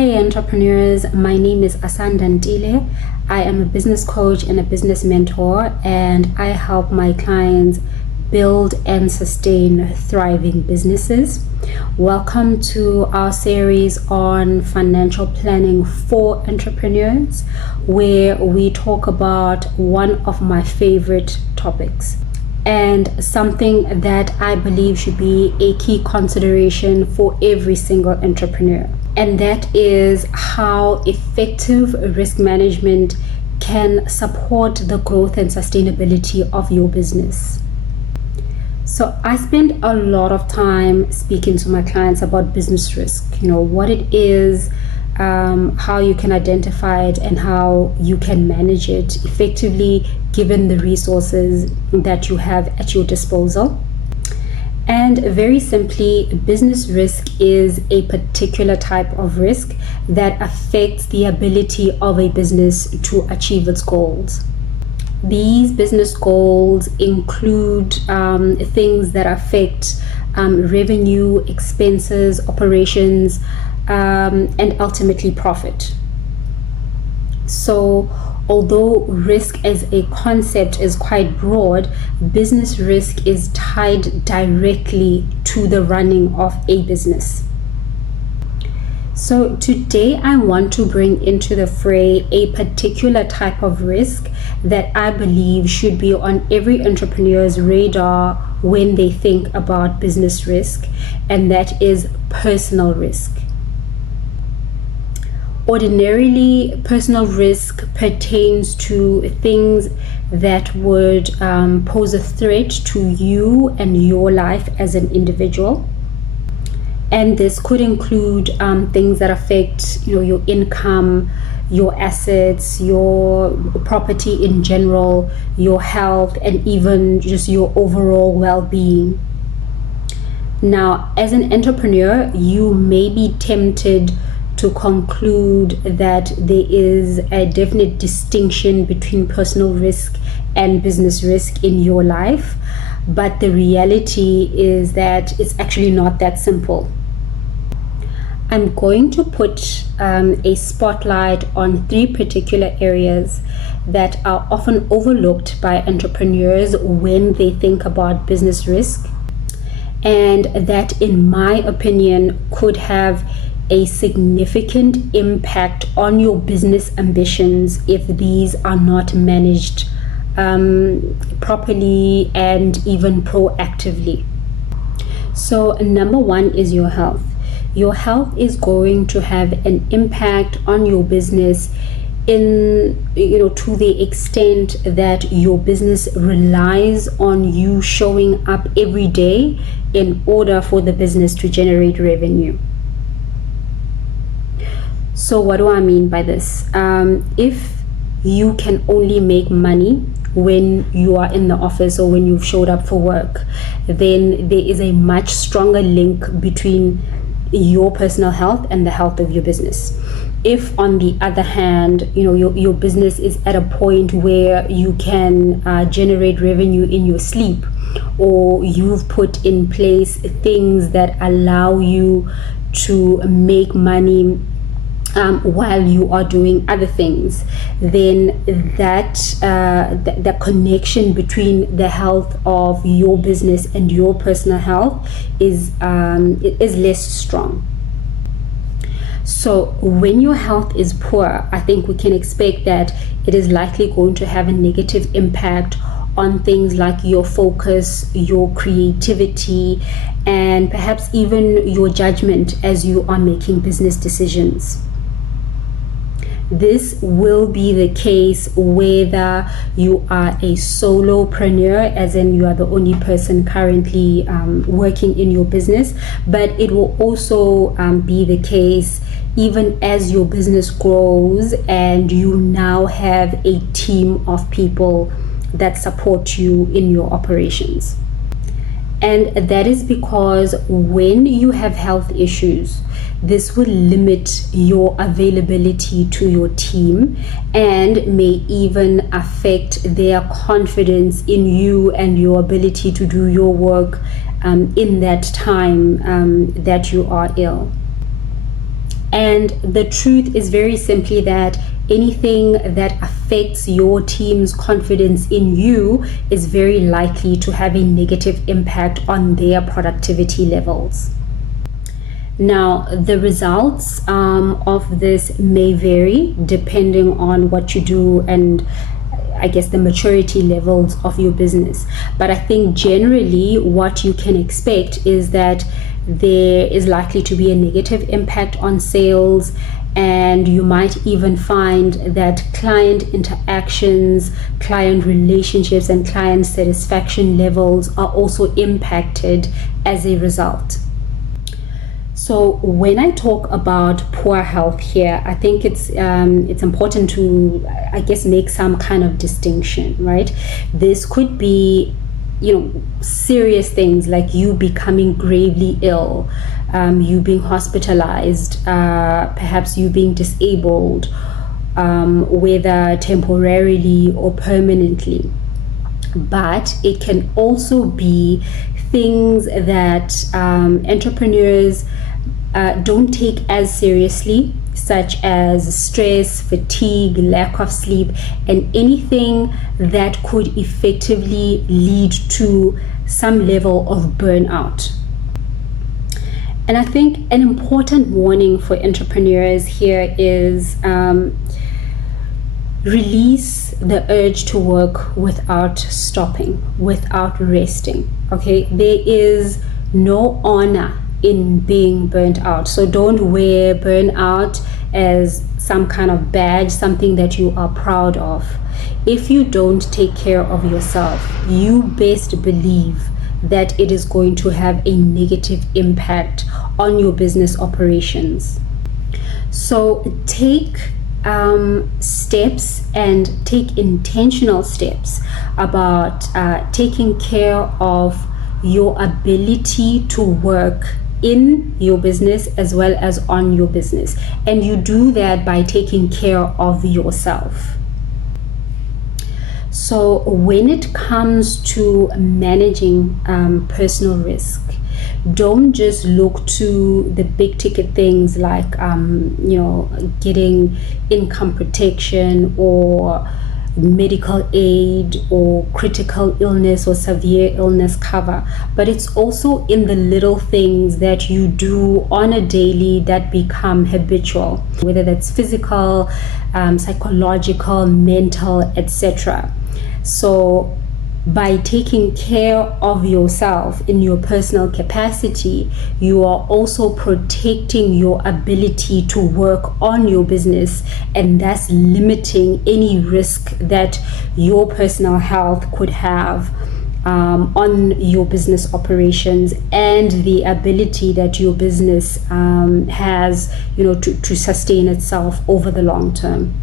Hey entrepreneurs, my name is Asanda Ntile. I am a business coach and a business mentor, and I help my clients build and sustain thriving businesses. Welcome to our series on financial planning for entrepreneurs, where we talk about one of my favorite topics and something that I believe should be a key consideration for every single entrepreneur. And that is how effective risk management can support the growth and sustainability of your business. So I spend a lot of time speaking to my clients about business risk, what it is, how you can identify it, and how you can manage it effectively given the resources that you have at your disposal. And very simply, business risk is a particular type of risk that affects the ability of a business to achieve its goals. These business goals include things that affect revenue, expenses, operations, and ultimately profit. So although risk as a concept is quite broad, business risk is tied directly to the running of a business. So today I want to bring into the fray a particular type of risk that I believe should be on every entrepreneur's radar when they think about business risk, and that is personal risk. Ordinarily, personal risk pertains to things that would pose a threat to you and your life as an individual. And this could include things that affect your income, your assets, your property in general, your health, and even just your overall well-being. Now, as an entrepreneur, you may be tempted to conclude that there is a definite distinction between personal risk and business risk in your life, but the reality is that it's actually not that simple. I'm going to put a spotlight on three particular areas that are often overlooked by entrepreneurs when they think about business risk, and that, in my opinion, could have a significant impact on your business ambitions if these are not managed properly and even proactively. So number one is your health. Your health is going to have an impact on your business to the extent that your business relies on you showing up every day in order for the business to generate revenue. So what do I mean by this? If you can only make money when you are in the office or when you've showed up for work, then there is a much stronger link between your personal health and the health of your business. If, on the other hand, your business is at a point where you can generate revenue in your sleep, or you've put in place things that allow you to make money while you are doing other things, then the connection between the health of your business and your personal health is less strong. So when your health is poor, I think we can expect that it is likely going to have a negative impact on things like your focus, your creativity, and perhaps even your judgment as you are making business decisions. This will be the case whether you are a solopreneur, as in you are the only person currently working in your business, but it will also be the case even as your business grows and you now have a team of people that support you in your operations. And that is because when you have health issues, this will limit your availability to your team and may even affect their confidence in you and your ability to do your work in that time that you are ill. And the truth is very simply that anything that affects your team's confidence in you is very likely to have a negative impact on their productivity levels. Now, the results of this may vary depending on what you do and I guess the maturity levels of your business. But I think generally what you can expect is that there is likely to be a negative impact on sales, and you might even find that client interactions, client relationships, and client satisfaction levels are also impacted as a result. So when I talk about poor health here, I think it's important to, I guess, make some kind of distinction, right? This could be, serious things like you becoming gravely ill, you being hospitalized, perhaps you being disabled, whether temporarily or permanently. But it can also be things that entrepreneurs don't take as seriously, such as stress, fatigue, lack of sleep, and anything that could effectively lead to some level of burnout. And I think an important warning for entrepreneurs here is release the urge to work without stopping, without resting. Okay, there is no honor in being burnt out. So don't wear burnout as some kind of badge, something that you are proud of. If you don't take care of yourself, you best believe that it is going to have a negative impact on your business operations. So take steps and take intentional steps about taking care of your ability to work in your business as well as on your business. And you do that by taking care of yourself. So when it comes to managing personal risk, don't just look to the big ticket things like getting income protection or medical aid or critical illness or severe illness cover, but it's also in the little things that you do on a daily that become habitual, whether that's physical, psychological, mental, etc. So by taking care of yourself in your personal capacity, you are also protecting your ability to work on your business, and thus limiting any risk that your personal health could have on your business operations and the ability that your business has, to sustain itself over the long term.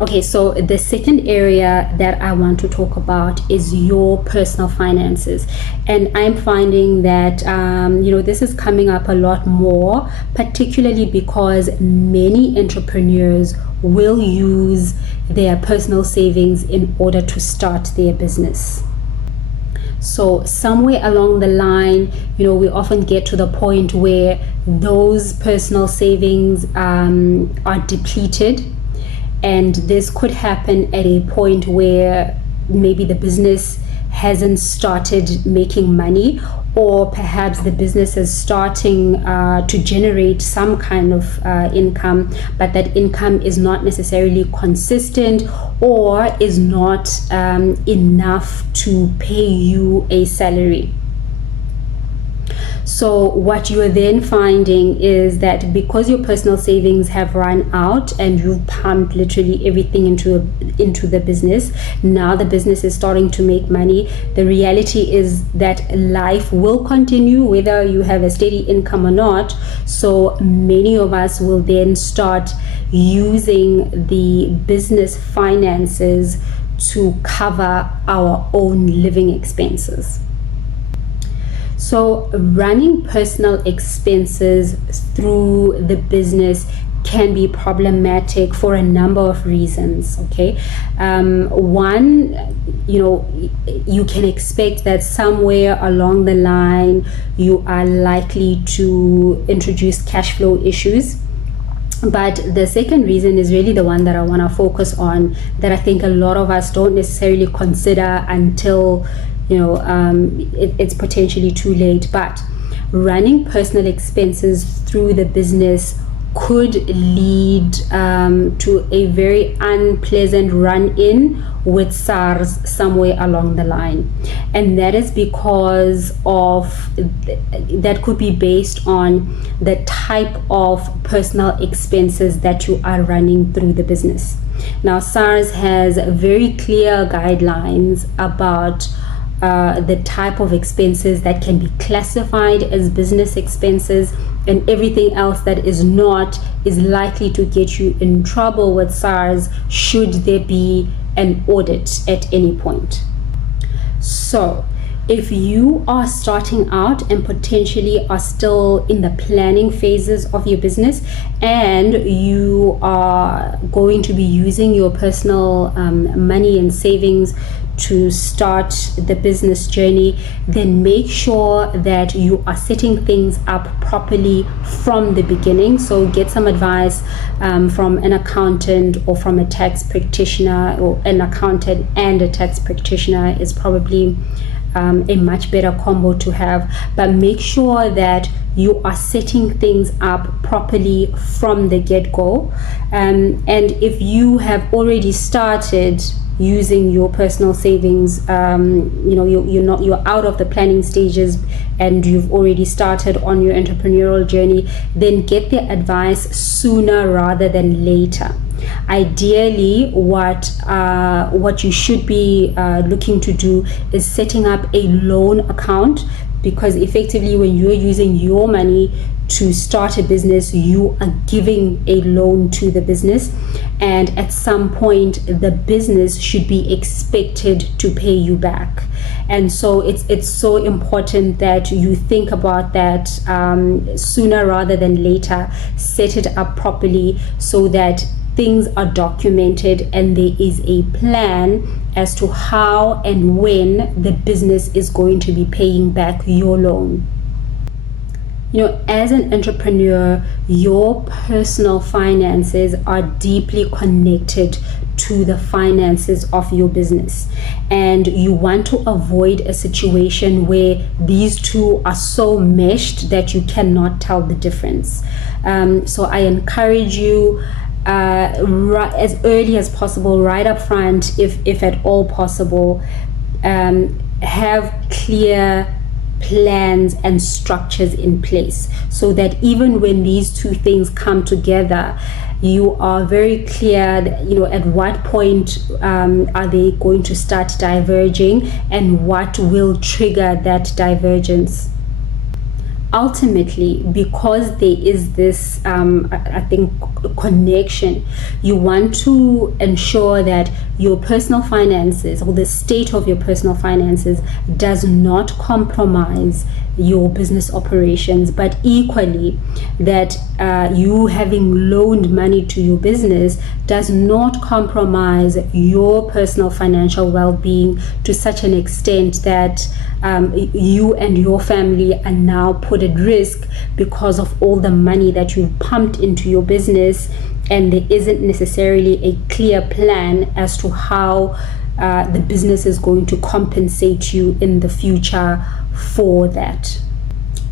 Okay, so the second area that I want to talk about is your personal finances. And I'm finding that, this is coming up a lot more, particularly because many entrepreneurs will use their personal savings in order to start their business. So somewhere along the line, we often get to the point where those personal savings are depleted. And this could happen at a point where maybe the business hasn't started making money, or perhaps the business is starting to generate some kind of income, but that income is not necessarily consistent or is not enough to pay you a salary. So what you are then finding is that because your personal savings have run out and you've pumped literally everything into the business, now the business is starting to make money. The reality is that life will continue whether you have a steady income or not. So many of us will then start using the business finances to cover our own living expenses. So running personal expenses through the business can be problematic for a number of reasons. Okay, one, you can expect that somewhere along the line you are likely to introduce cash flow issues. But the second reason is really the one that I want to focus on, that I think a lot of us don't necessarily consider until it's potentially too late. But running personal expenses through the business could lead to a very unpleasant run-in with SARS somewhere along the line, and that is because that could be based on the type of personal expenses that you are running through the business. Now, SARS has very clear guidelines about the type of expenses that can be classified as business expenses, and everything else that is not is likely to get you in trouble with SARS should there be an audit at any point. So if you are starting out and potentially are still in the planning phases of your business, and you are going to be using your personal money and savings to start the business journey, then make sure that you are setting things up properly from the beginning. So get some advice from an accountant or from a tax practitioner, or an accountant and a tax practitioner is probably a much better combo to have. But make sure that you are setting things up properly from the get-go, and if you have already started using your personal savings, you're out of the planning stages and you've already started on your entrepreneurial journey, then get the advice sooner rather than later. Ideally, what you should be looking to do is setting up a loan account, because effectively when you're using your money to start a business, you are giving a loan to the business, and at some point the business should be expected to pay you back. And so it's so important that you think about that sooner rather than later. Set it up properly so that things are documented and there is a plan as to how and when the business is going to be paying back your loan. As an entrepreneur, your personal finances are deeply connected to the finances of your business, and you want to avoid a situation where these two are so meshed that you cannot tell the difference. So I encourage you, as early as possible, right up front, if at all possible, have clear plans and structures in place, so that even when these two things come together, you are very clear that, at what point are they going to start diverging and what will trigger that divergence. Ultimately, because there is this I think connection, you want to ensure that your personal finances, or the state of your personal finances, does not compromise your business operations, but equally that you having loaned money to your business does not compromise your personal financial well-being to such an extent that you and your family are now put at risk because of all the money that you've pumped into your business, and there isn't necessarily a clear plan as to how the business is going to compensate you in the future for that.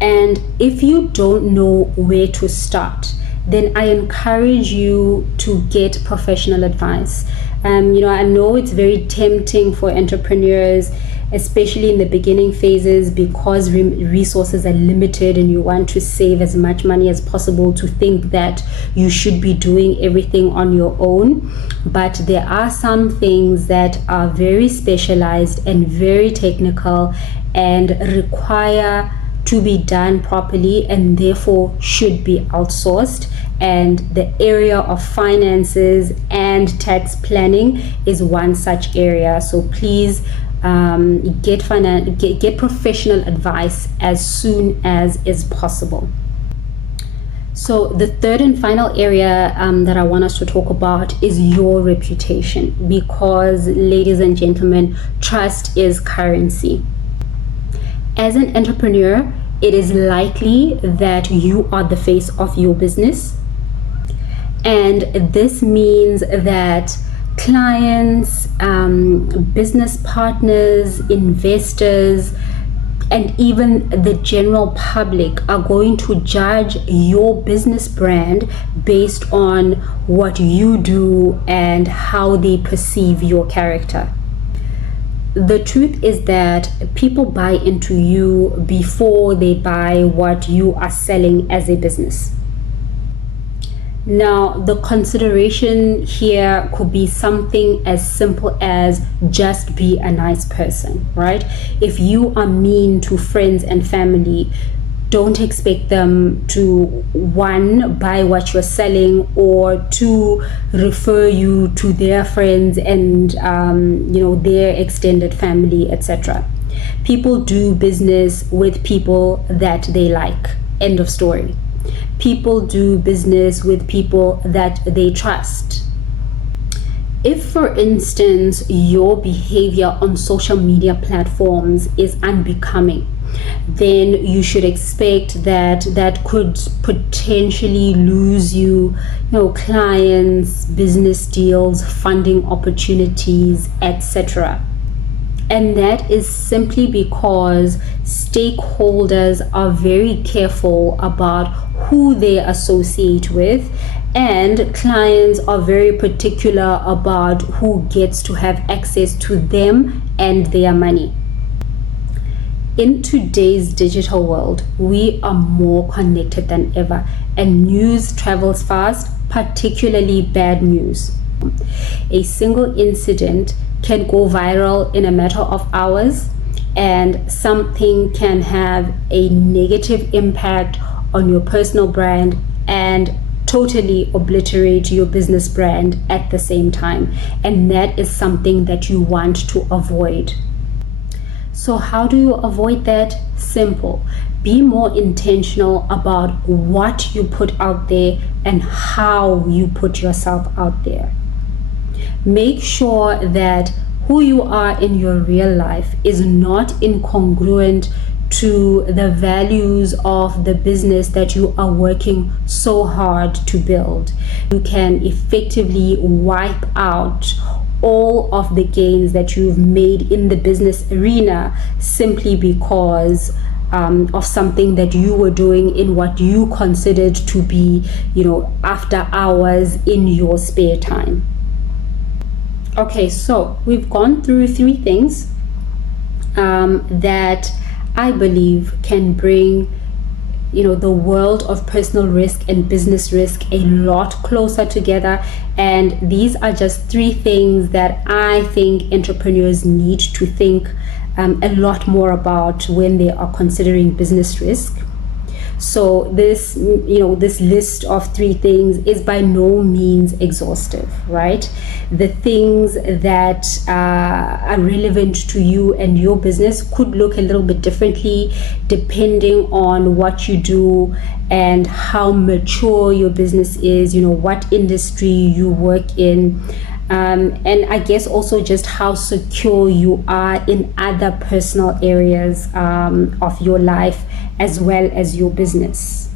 And if you don't know where to start, then I encourage you to get professional advice. I know it's very tempting for entrepreneurs, especially in the beginning phases, because resources are limited and you want to save as much money as possible, to think that you should be doing everything on your own. But there are some things that are very specialized and very technical and require to be done properly, and therefore should be outsourced. And the area of finances and tax planning is one such area. So please get professional advice as soon as is possible. So the third and final area that I want us to talk about is your reputation, because, ladies and gentlemen, trust is currency. As an entrepreneur, it is likely that you are the face of your business. And this means that clients, business partners, investors, and even the general public are going to judge your business brand based on what you do and how they perceive your character. The truth is that people buy into you before they buy what you are selling as a business. Now, the consideration here could be something as simple as just be a nice person, right? If you are mean to friends and family, don't expect them to, one, buy what you're selling, or two, refer you to their friends and their extended family, etc. People do business with people that they like. End of story. People do business with people that they trust. If, for instance, your behavior on social media platforms is unbecoming, then you should expect that could potentially lose you, clients, business deals, funding opportunities, etc. And that is simply because stakeholders are very careful about who they associate with, and clients are very particular about who gets to have access to them and their money. In today's digital world, we are more connected than ever, and news travels fast, particularly bad news. A single incident can go viral in a matter of hours, and something can have a negative impact on your personal brand and totally obliterate your business brand at the same time. And that is something that you want to avoid. So how do you avoid that? Simple. Be more intentional about what you put out there and how you put yourself out there. Make sure that who you are in your real life is not incongruent to the values of the business that you are working so hard to build. You can effectively wipe out all of the gains that you've made in the business arena simply because of something that you were doing in what you considered to be, after hours in your spare time. Okay, so we've gone through 3 things that I believe can bring the world of personal risk and business risk a lot closer together. And these are just 3 things that I think entrepreneurs need to think a lot more about when they are considering business risk. So this list of 3 things is by no means exhaustive, right? The things that are relevant to you and your business could look a little bit differently depending on what you do and how mature your business is, what industry you work in. And I guess also just how secure you are in other personal areas of your life as well as your business.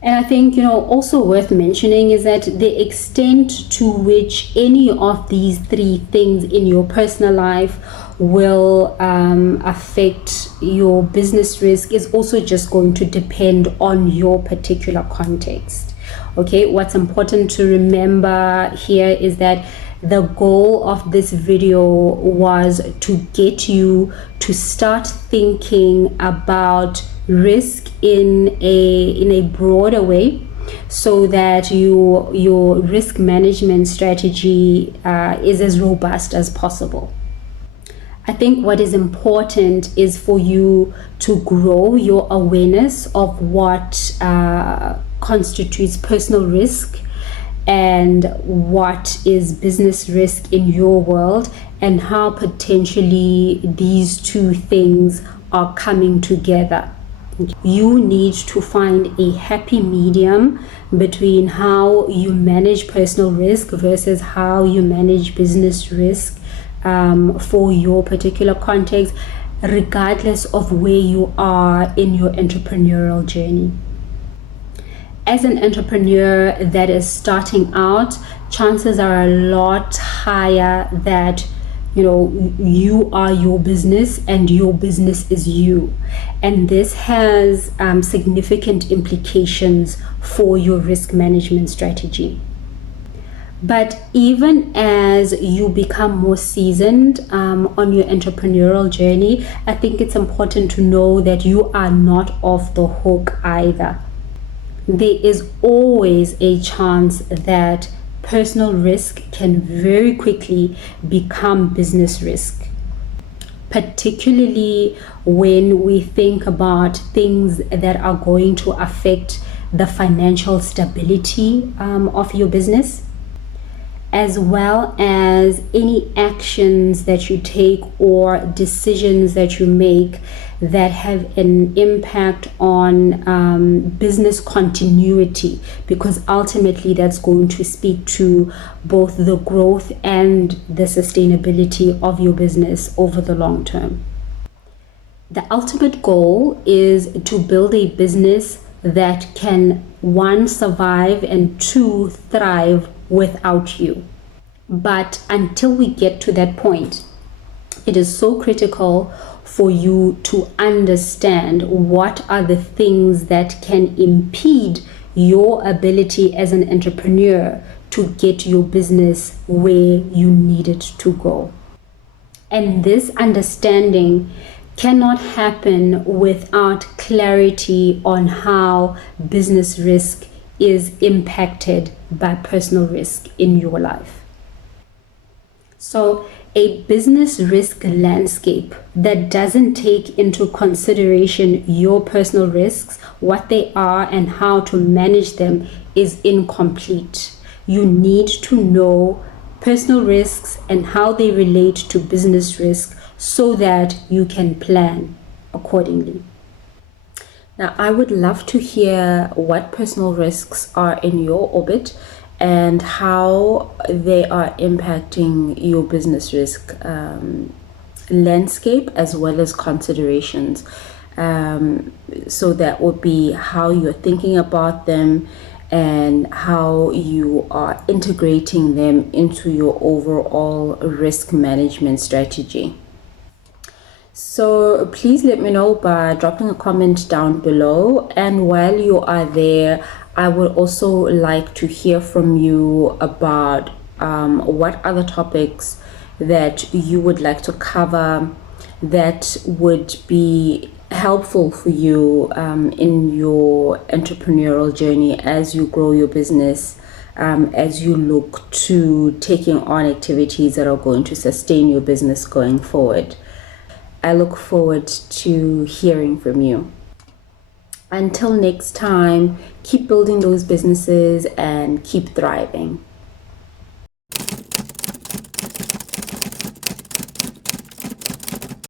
And I think, also worth mentioning is that the extent to which any of these 3 things in your personal life will affect your business risk is also just going to depend on your particular context. Okay, what's important to remember here is that the goal of this video was to get you to start thinking about risk in a broader way, so that your risk management strategy is as robust as possible. I think what is important is for you to grow your awareness of what constitutes personal risk and what is business risk in your world, and how potentially these 2 things are coming together. You need to find a happy medium between how you manage personal risk versus how you manage business risk for your particular context, regardless of where you are in your entrepreneurial journey. As an entrepreneur that is starting out, chances are a lot higher that you are your business and your business is you, and this has significant implications for your risk management strategy. But even as you become more seasoned on your entrepreneurial journey, I think it's important to know that you are not off the hook either. There is always a chance that personal risk can very quickly become business risk, particularly when we think about things that are going to affect the financial stability of your business, as well as any actions that you take or decisions that you make that have an impact on business continuity, because ultimately that's going to speak to both the growth and the sustainability of your business over the long term. The ultimate goal is to build a business that can, one, survive, and two, thrive without you. But until we get to that point, it is so critical for you to understand what are the things that can impede your ability as an entrepreneur to get your business where you need it to go. And this understanding cannot happen without clarity on how business risk is impacted by personal risk in your life. So a business risk landscape that doesn't take into consideration your personal risks, what they are, and how to manage them is incomplete. You need to know personal risks and how they relate to business risk so that you can plan accordingly. Now, I would love to hear what personal risks are in your orbit and how they are impacting your business risk landscape as well as considerations. So that would be how you're thinking about them and how you are integrating them into your overall risk management strategy. So please let me know by dropping a comment down below, and while you are there, I would also like to hear from you about what other topics that you would like to cover that would be helpful for you in your entrepreneurial journey as you grow your business, as you look to taking on activities that are going to sustain your business going forward. I look forward to hearing from you. Until next time, keep building those businesses and keep thriving.